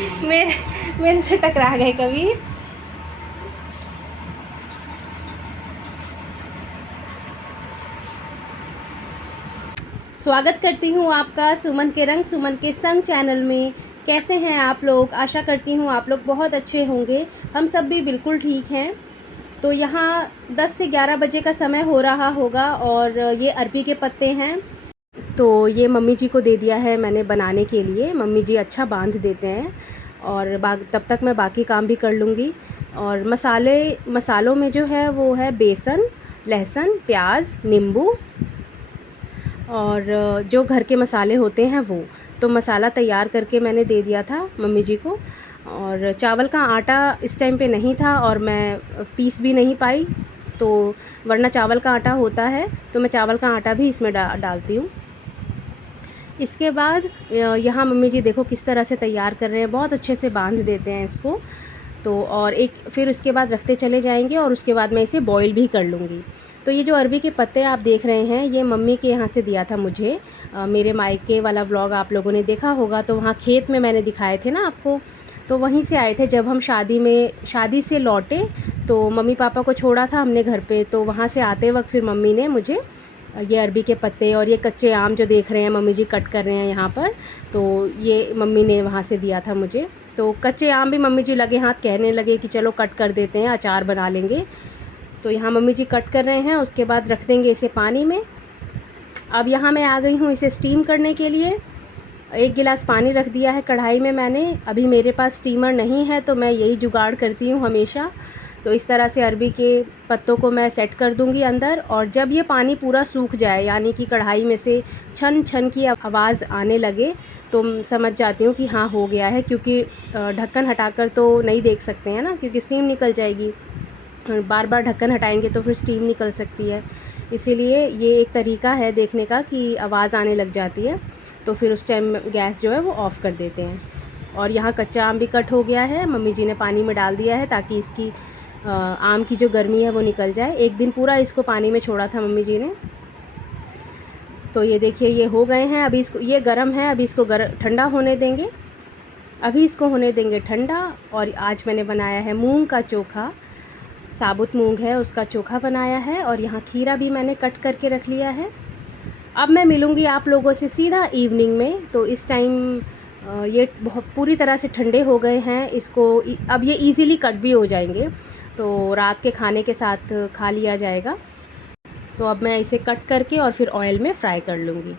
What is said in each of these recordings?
मेरे मेरे से टकरा गए कभी। स्वागत करती हूँ आपका सुमन के रंग सुमन के संग चैनल में। कैसे हैं आप लोग? आशा करती हूँ आप लोग बहुत अच्छे होंगे। हम सब भी बिल्कुल ठीक हैं। तो यहाँ 10 से 11 बजे का समय हो रहा होगा और ये अरबी के पत्ते हैं। तो ये मम्मी जी को दे दिया है मैंने बनाने के लिए। मम्मी जी अच्छा बांध देते हैं और तब तक मैं बाकी काम भी कर लूँगी। और मसालों में जो है वो है बेसन, लहसुन, प्याज, नींबू और जो घर के मसाले होते हैं वो। तो मसाला तैयार करके मैंने दे दिया था मम्मी जी को। और चावल का आटा इस टाइम पे नहीं था और मैं पीस भी नहीं पाई, तो वरना चावल का आटा होता है तो मैं चावल का आटा भी इसमें डालती हूँ। इसके बाद यहाँ मम्मी जी देखो किस तरह से तैयार कर रहे हैं, बहुत अच्छे से बांध देते हैं इसको। तो और एक फिर उसके बाद रखते चले जाएंगे और उसके बाद मैं इसे बॉईल भी कर लूँगी। तो ये जो अरबी के पत्ते आप देख रहे हैं ये मम्मी के यहाँ से दिया था मुझे। मेरे मायके वाला व्लॉग आप लोगों ने देखा होगा, तो वहाँ खेत में मैंने दिखाए थे ना आपको, तो वहीं से आए थे। जब हम शादी से लौटे तो मम्मी पापा को छोड़ा था हमने घर पे, तो वहाँ से आते वक्त फिर मम्मी ने मुझे ये अरबी के पत्ते और ये कच्चे आम जो देख रहे हैं मम्मी जी कट कर रहे हैं यहाँ पर, तो ये मम्मी ने वहाँ से दिया था मुझे। तो कच्चे आम भी मम्मी जी लगे हाथ कहने लगे कि चलो कट कर देते हैं, अचार बना लेंगे। तो यहाँ मम्मी जी कट कर रहे हैं, उसके बाद रख देंगे इसे पानी में। अब यहाँ मैं आ गई हूँ इसे स्टीम करने के लिए। 1 गिलास पानी रख दिया है कढ़ाई में मैंने। अभी मेरे पास स्टीमर नहीं है तो मैं यही जुगाड़ करती हूँ हमेशा। तो इस तरह से अरबी के पत्तों को मैं सेट कर दूँगी अंदर, और जब ये पानी पूरा सूख जाए यानी कि कढ़ाई में से छन छन की आवाज़ आने लगे तो समझ जाती हूँ कि हाँ हो गया है, क्योंकि ढक्कन हटाकर तो नहीं देख सकते हैं ना, क्योंकि स्टीम निकल जाएगी। बार बार ढक्कन हटाएंगे तो फिर स्टीम निकल सकती है। इसीलिए ये एक तरीका है देखने का कि आवाज़ आने लग जाती है तो फिर उस टाइम गैस जो है वो ऑफ़ कर देते हैं। और यहाँ कच्चा आम भी कट हो गया है, मम्मी जी ने पानी में डाल दिया है ताकि इसकी आम की जो गर्मी है वो निकल जाए। एक दिन पूरा इसको पानी में छोड़ा था मम्मी जी ने। तो ये देखिए ये हो गए हैं। अभी इसको, ये गर्म है, अभी इसको ठंडा होने देंगे। अभी इसको होने देंगे ठंडा। और आज मैंने बनाया है मूंग का चोखा, साबुत मूंग है उसका चोखा बनाया है। और यहाँ खीरा भी मैंने कट करके रख लिया है। अब मैं मिलूँगी आप लोगों से सीधा इवनिंग में। तो इस टाइम ये बहुत पूरी तरह से ठंडे हो गए हैं। इसको अब ये इजीली कट भी हो जाएंगे, तो रात के खाने के साथ खा लिया जाएगा। तो अब मैं इसे कट करके और फिर ऑयल में फ्राई कर लूँगी।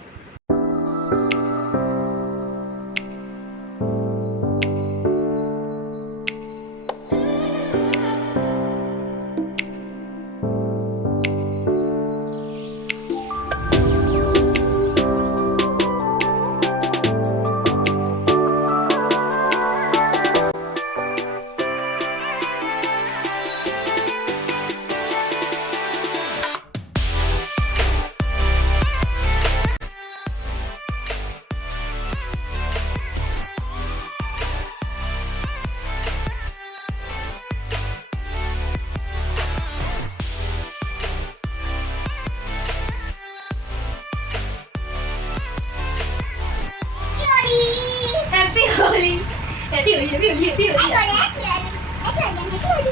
Happy Holi, happy Holi, happy Holi, happy Holi,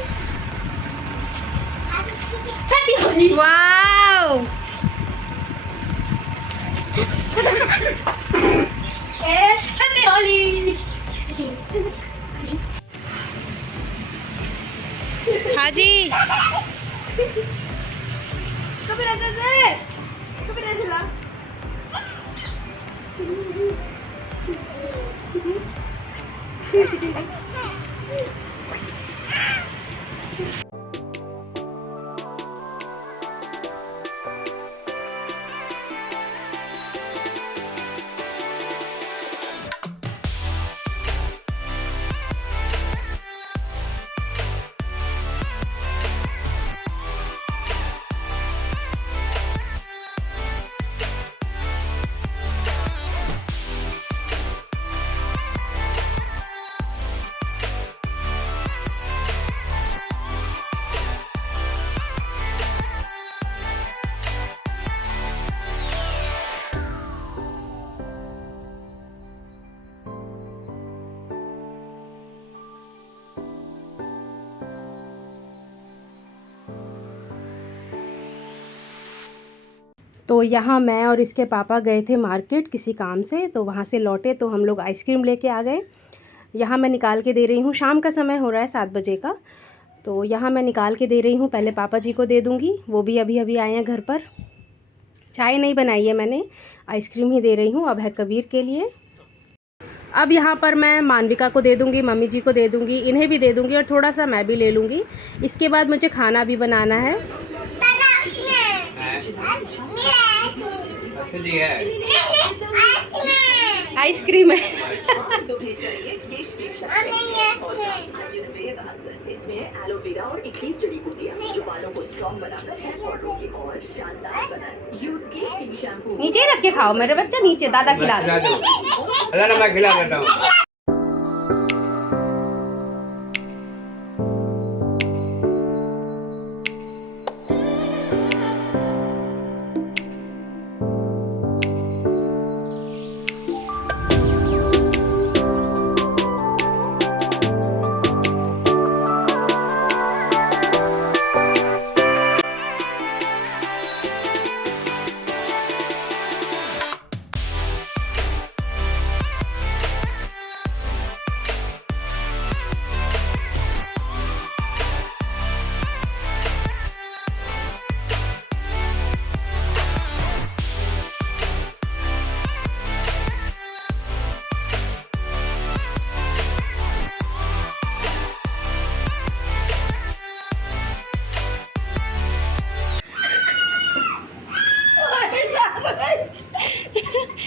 happy Holi. Wow, happy Holi. हाँ जी, कभी रहता है, कभी रहता तो यहाँ मैं और इसके पापा गए थे मार्केट किसी काम से, तो वहाँ से लौटे तो हम लोग आइसक्रीम लेके आ गए। यहाँ मैं निकाल के दे रही हूँ, शाम का समय हो रहा है 7 बजे का। तो यहाँ मैं निकाल के दे रही हूँ, पहले पापा जी को दे दूँगी, वो भी अभी अभी आए हैं घर पर। चाय नहीं बनाई है मैंने, आइसक्रीम ही दे रही हूँ, अब है कबीर के लिए। अब यहाँ पर मैं मानविका को दे दूँगी, मम्मी जी को दे दूँगी, इन्हें भी दे दूँगी और थोड़ा सा मैं भी ले लूँगी। इसके बाद मुझे खाना भी बनाना है। आइसक्रीम है। इसमें एलोवेरा और 21 जड़ी बूटियां जो बालों को स्ट्रॉन्ग बनाकर हेयर फॉल रोके और शानदार बनाए। यूज की शैम्पू नीचे रख के खाओ मेरे बच्चा, नीचे दादा खिला दो। अल्लाह मैं खिला देता हूँ।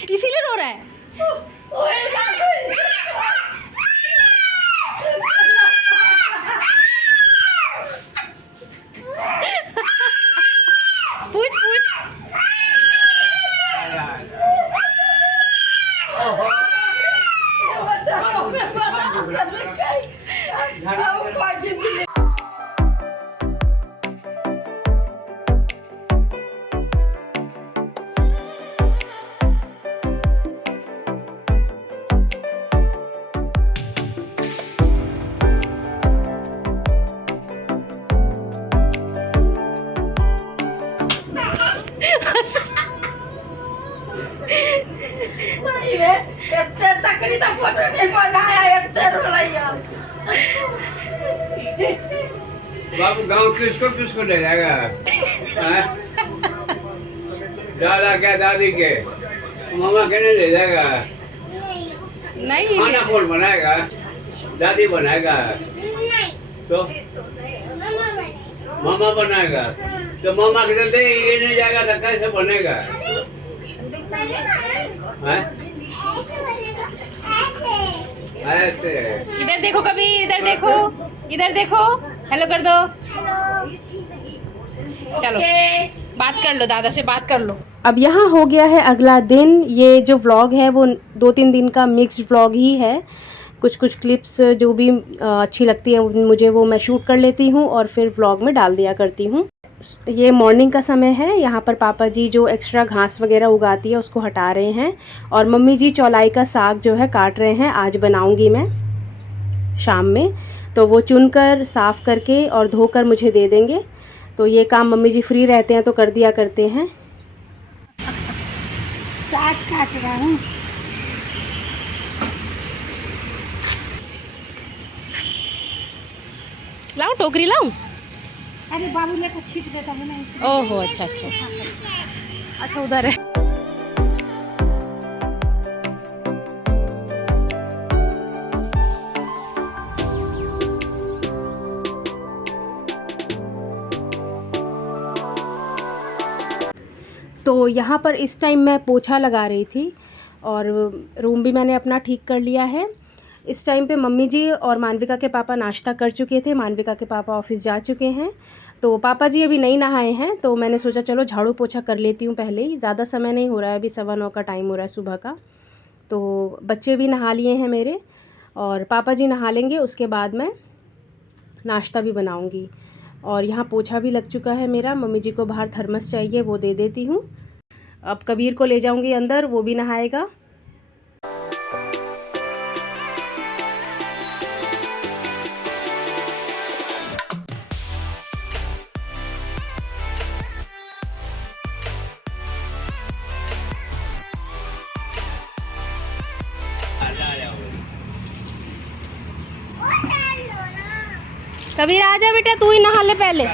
इसीलिए रो रहा है। पूछ पूछ। बाबू गाँव किसको किसको दे जाएगा? दादा क्या दादी के, मामा के नहीं ले जाएगा? नहीं खाना कौन बनाएगा? दादी बनाएगा? तो मामा बनाएगा। तो मामा के चलते ये नहीं जाएगा तो कैसे बनेगा? ऐसे इधर देखो कभी, इधर देखो, इधर देखो, हेलो कर दो। चलो बात कर लो, दादा से बात कर लो। अब यहाँ हो गया है अगला दिन। ये जो व्लॉग है वो 2-3 दिन का मिक्स्ड व्लॉग ही है। कुछ कुछ क्लिप्स जो भी अच्छी लगती है मुझे वो मैं शूट कर लेती हूँ और फिर व्लॉग में डाल दिया करती हूँ। ये मॉर्निंग का समय है। यहाँ पर पापा जी जो एक्स्ट्रा घास वगैरह उगाती है उसको हटा रहे हैं और मम्मी जी चौलाई का साग जो है काट रहे हैं। आज बनाऊँगी मैं शाम में, तो वो चुनकर साफ़ करके और धोकर मुझे दे देंगे। तो ये काम मम्मी जी फ्री रहते हैं तो कर दिया करते हैं। साग काट रहा हूँ। लाऊं टोकरी लाऊं? अरे बाबू लेकर छीट देता है ना। ओहो अच्छा अच्छा अच्छा, उधर है। तो यहाँ पर इस टाइम मैं पोछा लगा रही थी और रूम भी मैंने अपना ठीक कर लिया है। इस टाइम पे मम्मी जी और मानविका के पापा नाश्ता कर चुके थे। मानविका के पापा ऑफिस जा चुके हैं, तो पापा जी अभी नहीं नहाए हैं। तो मैंने सोचा चलो झाड़ू पोछा कर लेती हूँ पहले ही, ज़्यादा समय नहीं हो रहा है, अभी 9:15 का टाइम हो रहा है सुबह का। तो बच्चे भी नहा लिए हैं मेरे और पापा जी नहा लेंगे, उसके बाद मैं नाश्ता भी बनाऊँगी। और यहाँ पोछा भी लग चुका है मेरा। मम्मी जी को बाहर थर्मस चाहिए, वो दे देती हूँ। अब कबीर को ले जाऊँगी अंदर, वो भी नहाएगा। कबीर आ जा बेटा, तू ही नहा ले पहले।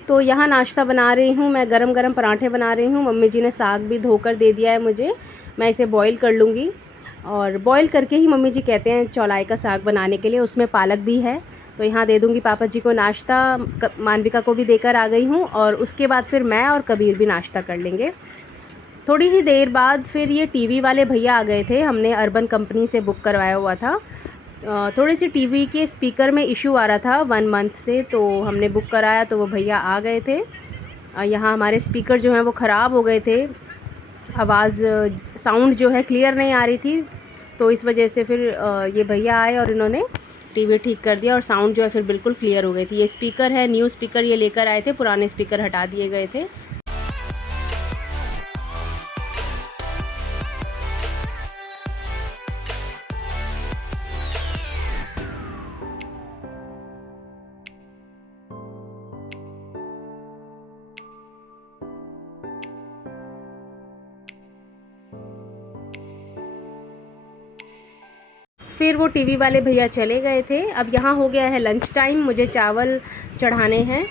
तो यहाँ नाश्ता बना रही हूँ मैं, गरम गरम पराठे बना रही हूँ। मम्मी जी ने साग भी धोकर दे दिया है मुझे, मैं इसे बॉईल कर लूँगी। और बॉईल करके ही मम्मी जी कहते हैं चौलाई का साग बनाने के लिए, उसमें पालक भी है। तो यहाँ दे दूँगी पापा जी को नाश्ता, मानविका को भी देकर आ गई हूँ। और उसके बाद फिर मैं और कबीर भी नाश्ता कर लेंगे। थोड़ी ही देर बाद फिर ये टीवी वाले भैया आ गए थे, हमने अर्बन कंपनी से बुक करवाया हुआ था। थोड़ी सी टीवी के स्पीकर में इशू आ रहा था 1 मंथ से, तो हमने बुक कराया तो वो भैया आ गए थे। यहाँ हमारे स्पीकर जो हैं वो ख़राब हो गए थे, आवाज़ साउंड जो है क्लियर नहीं आ रही थी, तो इस वजह से फिर ये भैया आए और इन्होंने टीवी ठीक कर दिया और साउंड जो है फिर बिल्कुल क्लियर हो गई थी। ये स्पीकर है, न्यू स्पीकर ये लेकर आए थे, पुराने स्पीकर हटा दिए गए थे। फिर वो टीवी वाले भैया चले गए थे। अब यहाँ हो गया है लंच टाइम, मुझे चावल चढ़ाने हैं।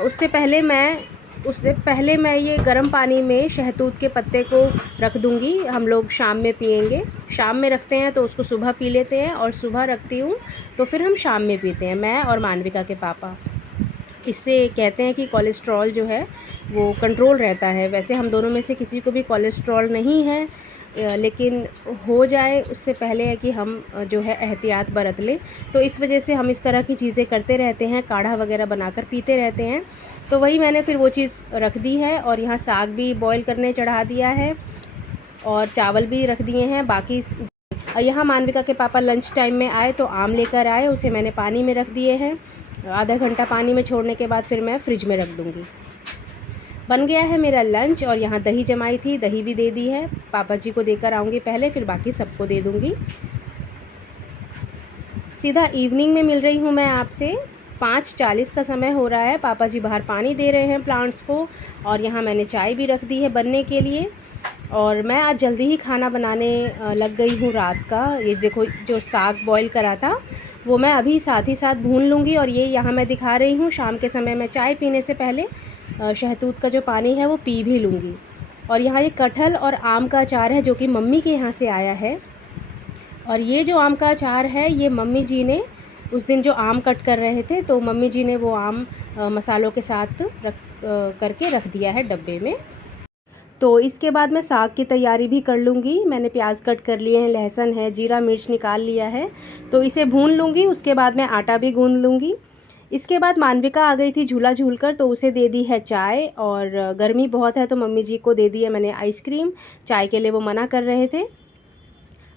उससे पहले मैं ये गर्म पानी में शहतूत के पत्ते को रख दूँगी, हम लोग शाम में पियेंगे। शाम में रखते हैं तो उसको सुबह पी लेते हैं, और सुबह रखती हूँ तो फिर हम शाम में पीते हैं, मैं और मानविका के पापा। इससे कहते हैं कि कोलेस्ट्रॉल जो है वो कंट्रोल रहता है। वैसे हम दोनों में से किसी को भी कोलेस्ट्रॉल नहीं है, लेकिन हो जाए उससे पहले है कि हम जो है एहतियात बरत लें। तो इस वजह से हम इस तरह की चीज़ें करते रहते हैं, काढ़ा वगैरह बनाकर पीते रहते हैं। तो वही मैंने फिर वो चीज़ रख दी है, और यहाँ साग भी बॉईल करने चढ़ा दिया है और चावल भी रख दिए हैं। बाकी यहाँ मानविका के पापा लंच टाइम में आए तो आम लेकर आए, उसे मैंने पानी में रख दिए हैं। आधा घंटा पानी में छोड़ने के बाद फिर मैं फ्रिज में रख दूँगी। बन गया है मेरा लंच, और यहाँ दही जमाई थी, दही भी दे दी है। पापा जी को देकर आऊँगी पहले, फिर बाकी सबको दे दूँगी। सीधा इवनिंग में मिल रही हूँ मैं आपसे। 5:40 का समय हो रहा है, पापा जी बाहर पानी दे रहे हैं प्लांट्स को, और यहाँ मैंने चाय भी रख दी है बनने के लिए। और मैं आज जल्दी ही खाना बनाने लग गई हूँ रात का। ये देखो जो साग बॉईल करा था वो मैं अभी साथ ही साथ भून लूँगी, और ये यहाँ मैं दिखा रही हूँ शाम के समय मैं चाय पीने से पहले शहतूत का जो पानी है वो पी भी लूँगी। और यहाँ ये कटहल और आम का अचार है जो कि मम्मी के यहाँ से आया है। और ये जो आम का अचार है ये मम्मी जी ने उस दिन जो आम कट कर रहे थे तो मम्मी जी ने वो आम मसालों के साथ करके रख दिया है डब्बे में। तो इसके बाद मैं साग की तैयारी भी कर लूँगी। मैंने प्याज कट कर लिए हैं, लहसुन है, जीरा मिर्च निकाल लिया है, तो इसे भून लूँगी। उसके बाद मैं आटा भी गूँध लूँगी। इसके बाद मानविका आ गई थी झूला झूलकर, तो उसे दे दी है चाय, और गर्मी बहुत है तो मम्मी जी को दे दी है मैंने आइसक्रीम। चाय के लिए वो मना कर रहे थे।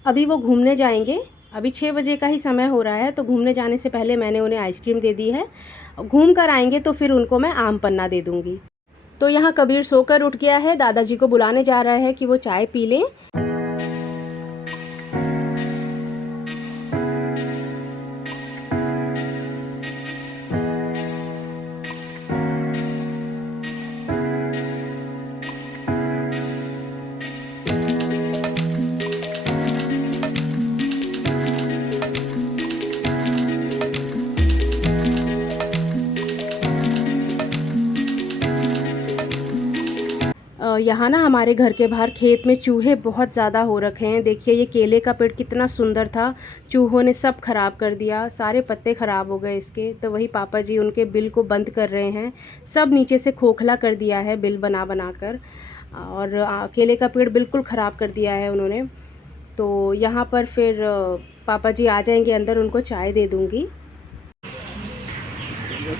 अभी वो घूमने जाएंगे, अभी 6 बजे का ही समय हो रहा है, तो घूमने जाने से पहले मैंने उन्हें आइसक्रीम दे दी है। घूम कर आएंगे तो फिर उनको मैं आम पन्ना दे दूँगी। तो यहाँ कबीर सोकर उठ गया है, दादाजी को बुलाने जा रहा है कि वो चाय पी लें। यहाँ ना हमारे घर के बाहर खेत में चूहे बहुत ज़्यादा हो रखे हैं। देखिए ये केले का पेड़ कितना सुंदर था, चूहों ने सब ख़राब कर दिया, सारे पत्ते ख़राब हो गए इसके। तो वही पापा जी उनके बिल को बंद कर रहे हैं, सब नीचे से खोखला कर दिया है बिल बना बना कर, और केले का पेड़ बिल्कुल ख़राब कर दिया है उन्होंने। तो यहाँ पर फिर पापा जी आ जाएंगे अंदर, उनको चाय दे दूँगी।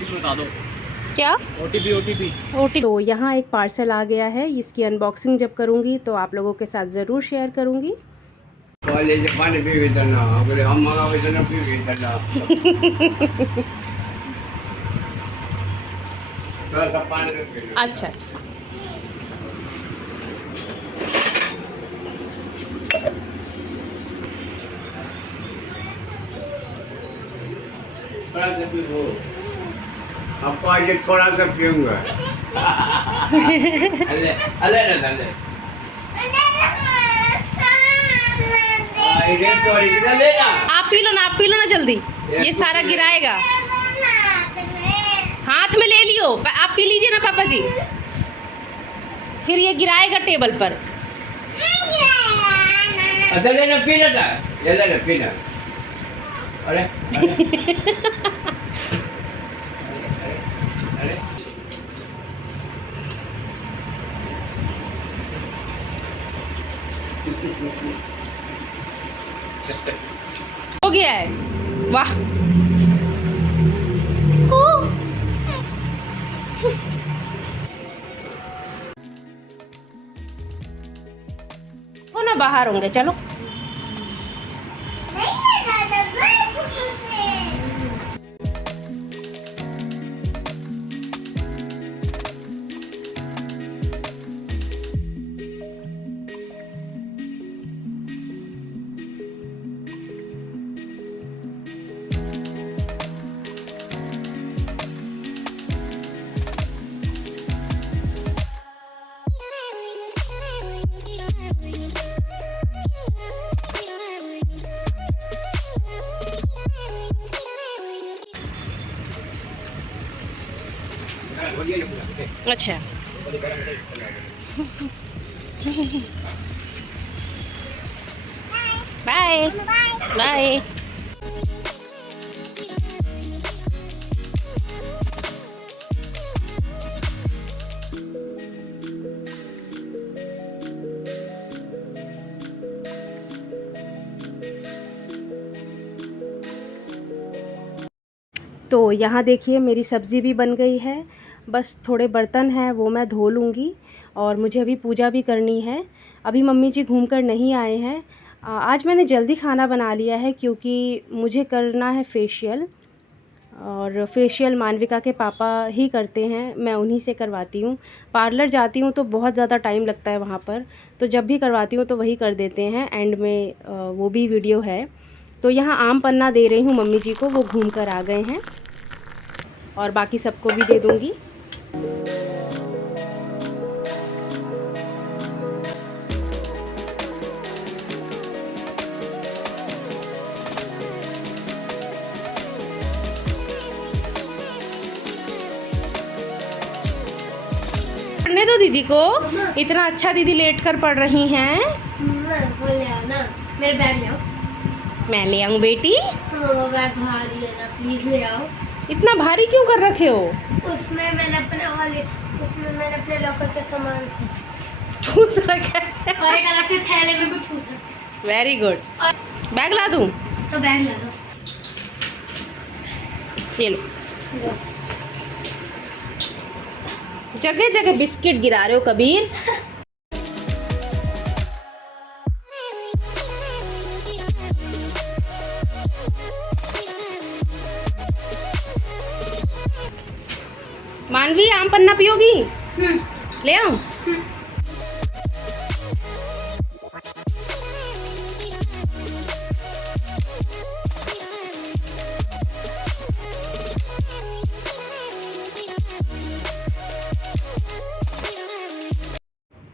बता दो क्या? OTP। तो यहाँ एक पार्सल आ गया है, इसकी अनबॉक्सिंग जब करूँगी तो आप लोगों के साथ ज़रूर शेयर करूँगी। पानी पी देना, अगर हम मंगावे तो पी देना। थोड़ा सा पानी रख के। अच्छा अच्छा। थोड़ा सा पीओ। आपको आज थोड़ा सा पीऊंगा। अले ना अले। इधर तो इधर लेना। आप पी लो ना जल्दी, ये सारा गिराएगा। हाथ में ले लियो, आप पी लीजिए ना पापा जी, फिर ये गिराएगा टेबल पर। अच्छा लेना, पीना था, ये लेना पीना। अरे अरे हो गया है, वाह। वो ना बाहर होंगे, चलो। अच्छा, बाय बाय। तो यहाँ देखिए मेरी सब्ज़ी भी बन गई है, बस थोड़े बर्तन हैं वो मैं धो लूँगी, और मुझे अभी पूजा भी करनी है। अभी मम्मी जी घूम कर नहीं आए हैं। आज मैंने जल्दी खाना बना लिया है क्योंकि मुझे करना है फेशियल, और फेशियल मानविका के पापा ही करते हैं, मैं उन्हीं से करवाती हूँ। पार्लर जाती हूँ तो बहुत ज़्यादा टाइम लगता है वहाँ पर, तो जब भी करवाती हूँ तो वही कर देते हैं। एंड में वो भी वीडियो है। तो यहाँ आम पन्ना दे रही हूँ मम्मी जी को, वो घूम कर आ गए हैं, और बाकी सबको भी दे दूँगी। पढ़ने दो दीदी को, इतना अच्छा दीदी लेट कर पढ़ रही हैं। मेरे बैग ले आओ। मैं ले आऊँ बेटी? बैग भारी है ना, प्लीज ले आओ। इतना भारी क्यों कर रखे हो? उसमें मैंने अपने लॉकर के सामान ठूस रखा है। और एक अलग से थैले में भी ठूस रखा। Very good. बैग ला दूँ? तो बैग ला दो। ये लो। जगह जगह बिस्किट गिरा रहे हो कबीर। मानवी आम पन्ना पियोगी? ले आऊं?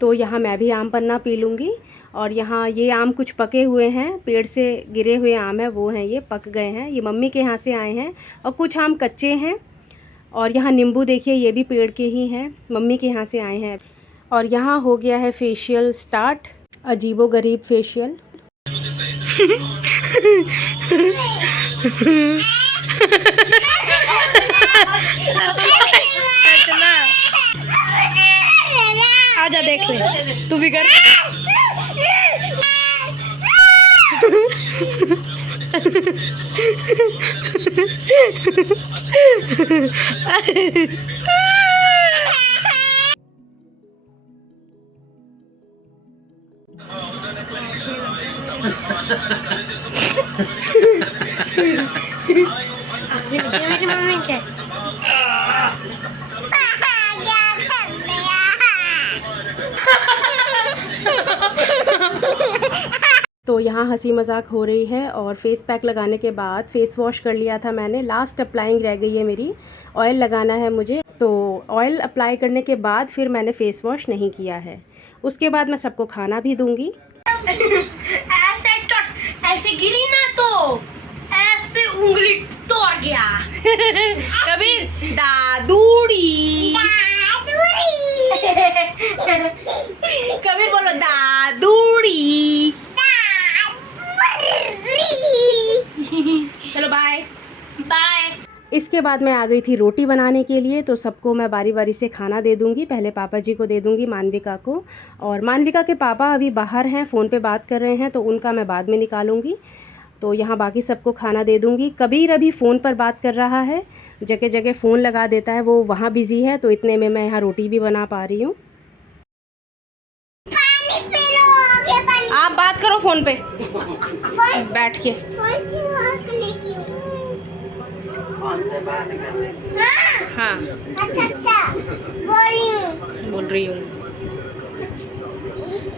तो यहाँ मैं भी आम पन्ना पी लूँगी। और यहाँ ये आम कुछ पके हुए हैं, पेड़ से गिरे हुए आम हैं, वो हैं, ये पक गए हैं, ये मम्मी के यहाँ से आए हैं। और कुछ आम कच्चे हैं। और यहाँ नींबू देखिए, ये भी पेड़ के ही हैं, मम्मी के यहाँ से आए हैं। और यहाँ हो गया है फेशियल स्टार्ट, अजीबोगरीब फेशियल। आजा देख ले, तू भी कर। मेरी मम्मी क्या तो यहाँ हंसी मजाक हो रही है और फेस पैक लगाने के बाद फेस वॉश कर लिया था मैंने। लास्ट अप्लाइंग रह गई है मेरी, ऑयल लगाना है मुझे। तो ऑयल अप्लाई करने के बाद फिर मैंने फेस वॉश नहीं किया है। उसके बाद मैं सबको खाना भी दूंगी। ऐसे गिरी ना तो ऐसे उंगली तोड़ गया। कबीर दादूड़ी, कबीर बोलो दादूड़ी। चलो बाय बाय। इसके बाद मैं आ गई थी रोटी बनाने के लिए। तो सबको मैं बारी बारी से खाना दे दूंगी। पहले पापा जी को दे दूंगी, मानविका को। और मानविका के पापा अभी बाहर हैं, फ़ोन पे बात कर रहे हैं, तो उनका मैं बाद में निकालूंगी। तो यहाँ बाकी सबको खाना दे दूंगी। कबीर अभी फ़ोन पर बात कर रहा है, जगह जगह फ़ोन लगा देता है, वो वहाँ बिज़ी है। तो इतने में मैं यहाँ रोटी भी बना पा रही हूँ। आप बात करो फ़ोन पे बैठ के। हाँ अच्छा बोल रही हूँ।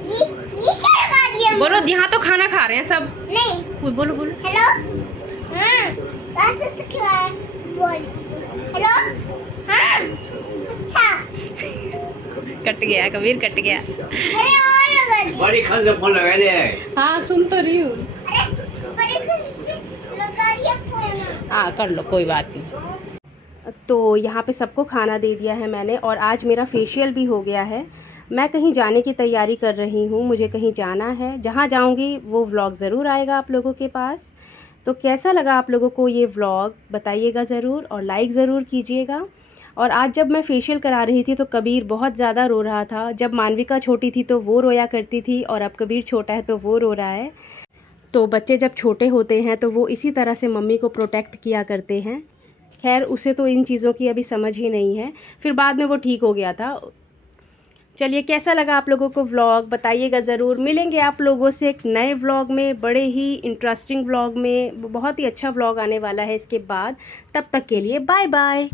ये क्या लगा दिया? बोलो, यहाँ तो खाना खा रहे हैं सब। नहीं बोलो बोलो। हेलो हाँ बस क्या है बोल हेलो हाँ अच्छा कट गया कबीर, कट गया। अरे और लगा दिया। बड़ी खन से फोन लगा ले। हाँ सुन तो रही हूँ। अरे बड़े खुद से लगा दिया फोन। हाँ कर लो, कोई बात नहीं। तो यहाँ पे सबको खाना दे दिया है मैंने। और आज मेरा फेशियल भी हो गया है। मैं कहीं जाने की तैयारी कर रही हूँ, मुझे कहीं जाना है। जहाँ जाऊँगी वो व्लॉग ज़रूर आएगा आप लोगों के पास। तो कैसा लगा आप लोगों को ये व्लॉग बताइएगा ज़रूर, और लाइक ज़रूर कीजिएगा। और आज जब मैं फेशियल करा रही थी तो कबीर बहुत ज़्यादा रो रहा था। जब मानविका छोटी थी तो वो रोया करती थी, और अब कबीर छोटा है तो वो रो रहा है। तो बच्चे जब छोटे होते हैं तो वो इसी तरह से मम्मी को प्रोटेक्ट किया करते हैं। खैर उसे तो इन चीज़ों की अभी समझ ही नहीं है, फिर बाद में वो ठीक हो गया था। चलिए, कैसा लगा आप लोगों को व्लॉग बताइएगा ज़रूर। मिलेंगे आप लोगों से एक नए व्लॉग में, बड़े ही इंटरेस्टिंग व्लॉग में। बहुत ही अच्छा व्लॉग आने वाला है इसके बाद। तब तक के लिए बाय बाय।